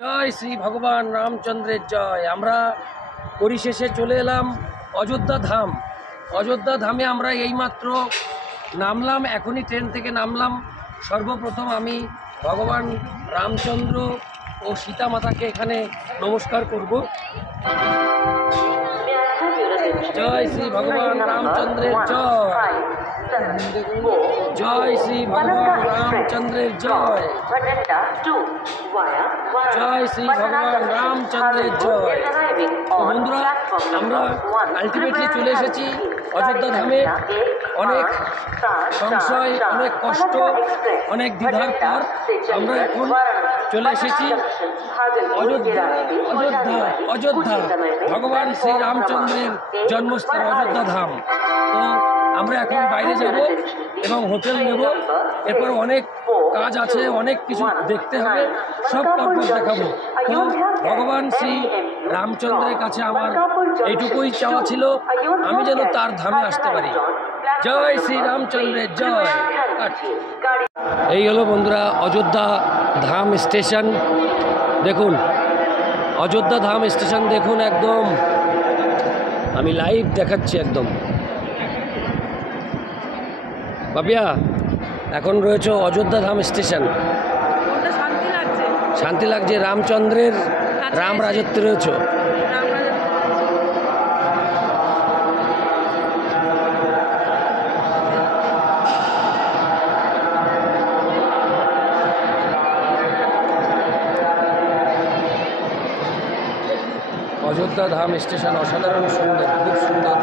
জয় শ্রী ভগবান রামচন্দ্রের জয়। আমরা পরিশেষে চলে এলাম অযোধ্যা ধাম। অযোধ্যা ধামে আমরা এইমাত্র নামলাম, এখনই ট্রেন থেকে নামলাম। সর্বপ্রথম আমি ভগবান রামচন্দ্র ও সীতা মাতাকে এখানে নমস্কার করব। জয় শ্রী ভগবান রামচন্দ্রের জয়। জয় শ্রী ভগবান রামচন্দ্রের জয়। জয় শ্রী ভগবান রামচন্দ্রের জয়। তো বন্ধুরা, আমরা আলটিমেটলি চলে এসেছি অযোধ্যা ধামে। অনেক সংশয়, অনেক কষ্ট, অনেক দ্বিধার পর আমরা এখন চলে এসেছি অযোধ্যা। অযোধ্যা অযোধ্যা ভগবান শ্রী রামচন্দ্রের জন্মস্থান অযোধ্যা ধাম। তো আমরা এখন বাইরে যাব এবং হোটেল নেব। এরপর অনেক কাজ আছে, অনেক কিছু দেখতে হবে, সব পরপর দেখাবো। তো ভগবান শ্রী রামচন্দ্রের কাছে আমার এইটুকুই চাওয়া ছিল, আমি যেন তার ধামে আসতে পারি। জয় শ্রী রামচন্দ্রের জয়। এই হলো বন্ধুরা অযোধ্যা ধাম স্টেশন। দেখুন অযোধ্যা ধাম স্টেশন, দেখুন একদম আমি লাইভ দেখাচ্ছি একদম। বাপিয়া, এখন রয়েছে অযোধ্যা ধাম স্টেশন। শান্তি লাগছে, রামচন্দ্রের রাম রাজত্ব রয়েছে। অযোধ্যা ধাম স্টেশন অসাধারণ সুন্দর, খুব সুন্দর।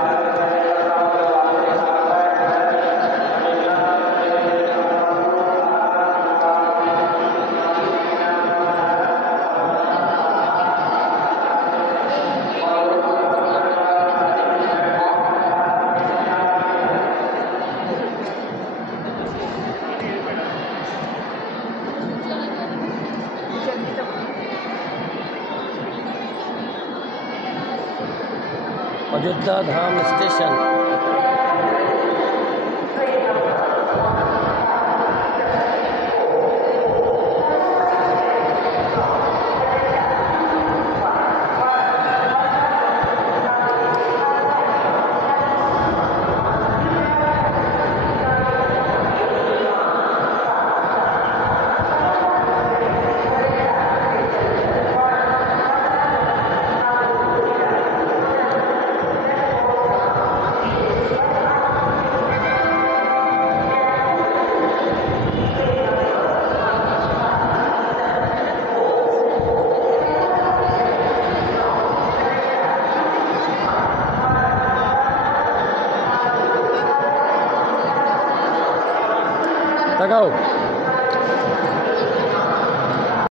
অযোধ্যা ধাম স্টেশন। তাকাও।